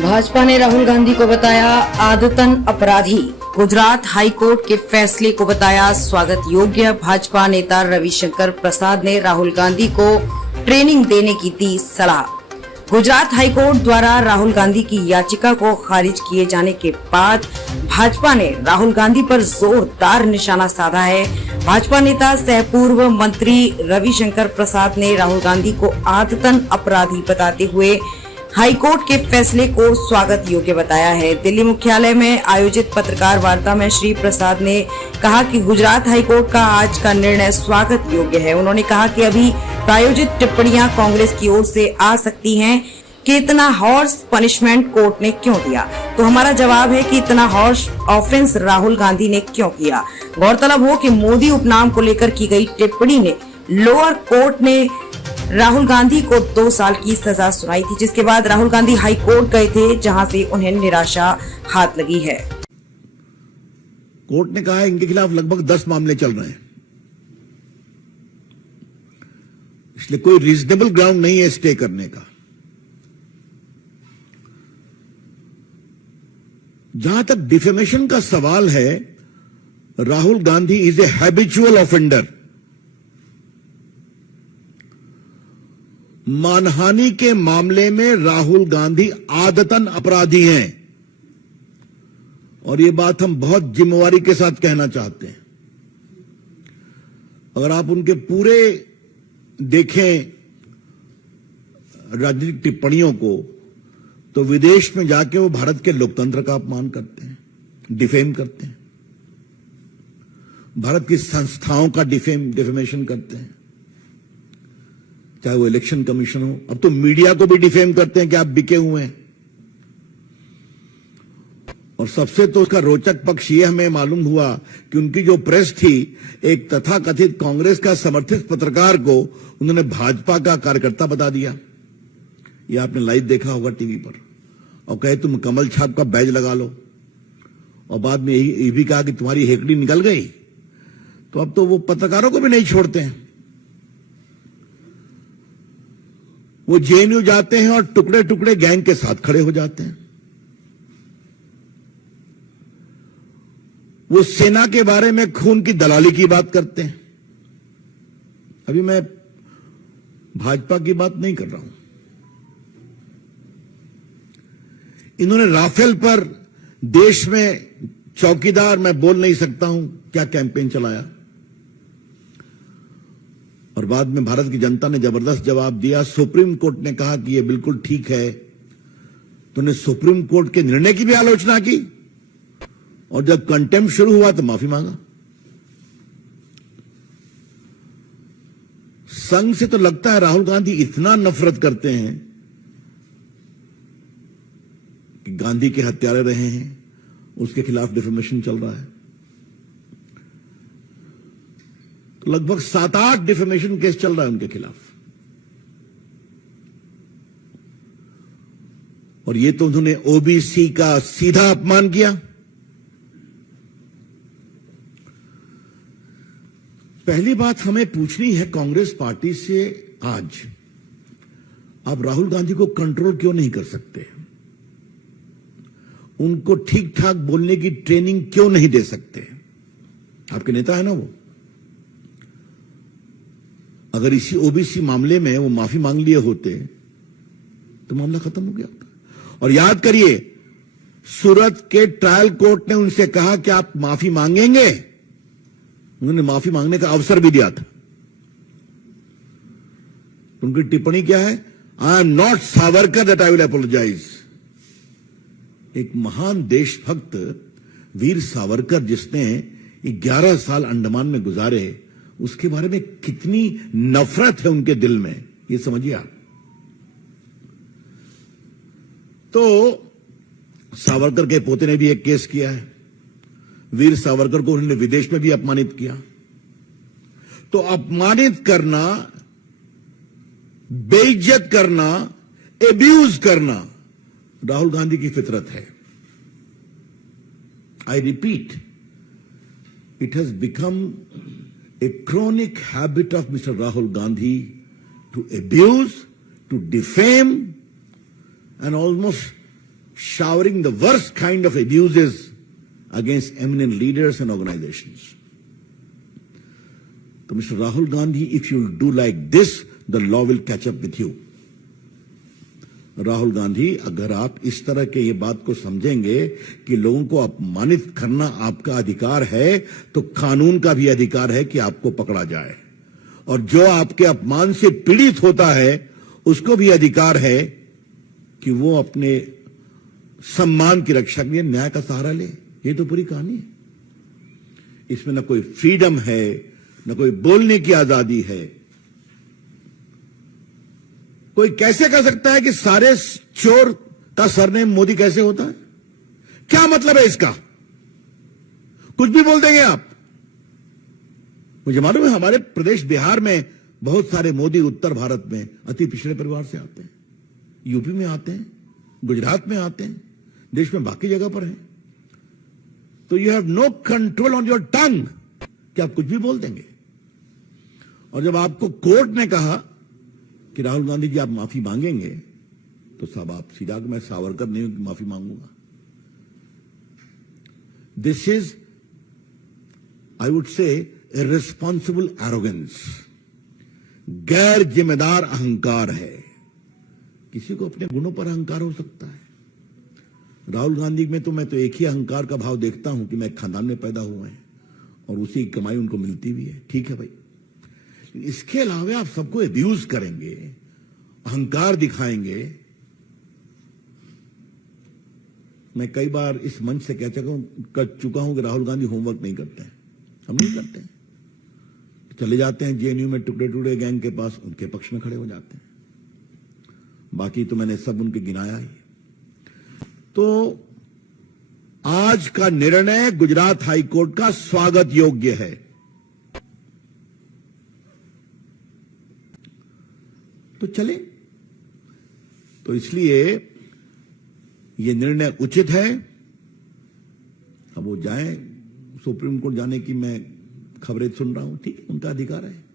भाजपा ने राहुल गांधी को बताया आदतन अपराधी। गुजरात हाई कोर्ट के फैसले को बताया स्वागत योग्य। भाजपा नेता रविशंकर प्रसाद ने राहुल गांधी को ट्रेनिंग देने की दी सलाह। गुजरात हाई कोर्ट द्वारा राहुल गांधी की याचिका को खारिज किए जाने के बाद भाजपा ने राहुल गांधी पर जोरदार निशाना साधा है। भाजपा नेता सह पूर्व मंत्री रविशंकर प्रसाद ने राहुल गांधी को आदतन अपराधी बताते हुए हाई कोर्ट के फैसले को स्वागत योग्य बताया है। दिल्ली मुख्यालय में आयोजित पत्रकार वार्ता में श्री प्रसाद ने कहा कि गुजरात हाई कोर्ट का आज का निर्णय स्वागत योग्य है। उन्होंने कहा कि अभी प्रायोजित टिप्पणियां कांग्रेस की ओर से आ सकती हैं कि इतना हॉर्स पनिशमेंट कोर्ट ने क्यों दिया, तो हमारा जवाब है कि इतना हॉर्स ऑफेंस राहुल गांधी ने क्यों किया। गौरतलब हो कि मोदी उपनाम को लेकर की गई टिप्पणी ने लोअर कोर्ट ने राहुल गांधी को 2 साल की सजा सुनाई थी, जिसके बाद राहुल गांधी हाई कोर्ट गए थे, जहां से उन्हें निराशा हाथ लगी है। कोर्ट ने कहा है इनके खिलाफ लगभग 10 मामले चल रहे हैं, इसलिए कोई रीजनेबल ग्राउंड नहीं है स्टे करने का। जहां तक डिफेमेशन का सवाल है, Rahul Gandhi is a habitual offender. मानहानि के मामले में राहुल गांधी आदतन अपराधी हैं, और यह बात हम बहुत जिम्मेवारी के साथ कहना चाहते हैं। अगर आप उनके पूरे देखें राजनीतिक टिप्पणियों को, तो विदेश में जाके वो भारत के लोकतंत्र का अपमान करते हैं, डिफेम करते हैं, भारत की संस्थाओं का डिफेमेशन करते हैं, चाहे वो इलेक्शन कमीशन हो। अब तो मीडिया को भी डिफेम करते हैं कि आप बिके हुए हैं। और सबसे तो उसका रोचक पक्ष यह हमें मालूम हुआ कि उनकी जो प्रेस थी, एक तथाकथित कांग्रेस का समर्थित पत्रकार को उन्होंने भाजपा का कार्यकर्ता बता दिया। यह आपने लाइव देखा होगा टीवी पर, और कहे तुम कमल छाप का बैज लगा लो, और बाद में यही भी कहा कि तुम्हारी हेकड़ी निकल गई। तो अब तो वो पत्रकारों को भी नहीं छोड़ते हैं। वो जेएनयू जाते हैं और टुकड़े टुकड़े गैंग के साथ खड़े हो जाते हैं। वो सेना के बारे में खून की दलाली की बात करते हैं। अभी मैं भाजपा की बात नहीं कर रहा हूं। इन्होंने राफेल पर देश में चौकीदार मैं बोल नहीं सकता हूं क्या कैंपेन चलाया, और बाद में भारत की जनता ने जबरदस्त जवाब दिया। सुप्रीम कोर्ट ने कहा कि यह बिल्कुल ठीक है, तो उन्होंने सुप्रीम कोर्ट के निर्णय की भी आलोचना की, और जब कंटेम्प्ट शुरू हुआ तो माफी मांगा। संघ से तो लगता है राहुल गांधी इतना नफरत करते हैं कि गांधी के हत्यारे रहे हैं, उसके खिलाफ डिफेमेशन चल रहा है। तो लगभग 7-8 डिफेमेशन केस चल रहा है उनके खिलाफ, और ये तो उन्होंने ओबीसी का सीधा अपमान किया। पहली बात हमें पूछनी है कांग्रेस पार्टी से, आज आप राहुल गांधी को कंट्रोल क्यों नहीं कर सकते? उनको ठीक ठाक बोलने की ट्रेनिंग क्यों नहीं दे सकते? आपके नेता है ना वो। अगर इसी ओबीसी मामले में वो माफी मांग लिए होते तो मामला खत्म हो गया होता। और याद करिए, सूरत के ट्रायल कोर्ट ने उनसे कहा कि आप माफी मांगेंगे, उन्होंने माफी मांगने का अवसर भी दिया था। उनकी टिप्पणी क्या है? I am not Savarkar that I will apologise. एक महान देशभक्त वीर सावरकर, जिसने 11 साल अंडमान में गुजारे, उसके बारे में कितनी नफरत है उनके दिल में, ये समझिए आप। तो सावरकर के पोते ने भी एक केस किया है। वीर सावरकर को उन्होंने विदेश में भी अपमानित किया। तो अपमानित करना, बेइज्जत करना, एब्यूज करना राहुल गांधी की फितरत है। I repeat, it has become a chronic habit of Mr. Rahul Gandhi to abuse, to defame, and almost showering the worst kind of abuses against eminent leaders and organizations. So, Mr. Rahul Gandhi, if you do like this, the law will catch up with you. Rahul Gandhi, अगर आप इस तरह के ये बात को समझेंगे कि लोगों को अपमानित करना आपका अधिकार है, तो कानून का भी अधिकार है कि आपको पकड़ा जाए, और जो आपके अपमान से पीड़ित होता है उसको भी अधिकार है कि वो अपने सम्मान की रक्षा के लिए न्याय का सहारा ले। ये तो पूरी कहानी है। इसमें न कोई फ्रीडम है, न कोई बोलने की आजादी है। कोई कैसे कह सकता है कि सारे चोर का सरनेम मोदी कैसे होता है? क्या मतलब है इसका? कुछ भी बोल देंगे आप। मुझे मालूम है हमारे प्रदेश बिहार में बहुत सारे मोदी उत्तर भारत में अति पिछड़े परिवार से आते हैं, यूपी में आते हैं, गुजरात में आते हैं, देश में बाकी जगह पर हैं। तो you have no control on your tongue कि आप कुछ भी बोल देंगे। और जब आपको कोर्ट ने कहा कि राहुल गांधी जी आप माफी मांगेंगे, तो साहब आप सीधा मैं सावरकर नहीं हूं कि माफी मांगूंगा। This is, I would say, irresponsible arrogance, गैर जिम्मेदार अहंकार है। किसी को अपने गुणों पर अहंकार हो सकता है। राहुल गांधी में तो मैं तो एक ही अहंकार का भाव देखता हूं कि मैं एक खानदान में पैदा हुए हैं और उसी की कमाई उनको मिलती भी है। ठीक है भाई, इसके अलावा आप सबको अब्यूज करेंगे, अहंकार दिखाएंगे। मैं कई बार इस मंच से कह चुका हूं कि राहुल गांधी होमवर्क नहीं करते हैं। हम नहीं करते हैं, चले जाते हैं जेएनयू में टुकड़े टुकड़े गैंग के पास, उनके पक्ष में खड़े हो जाते हैं। बाकी तो मैंने सब उनके गिनाया ही। तो आज का निर्णय गुजरात हाईकोर्ट का स्वागत योग्य है। तो चले, तो इसलिए यह निर्णय उचित है। अब वो जाएं, सुप्रीम कोर्ट जाने की मैं खबरें सुन रहा हूं, ठीक है, उनका अधिकार है।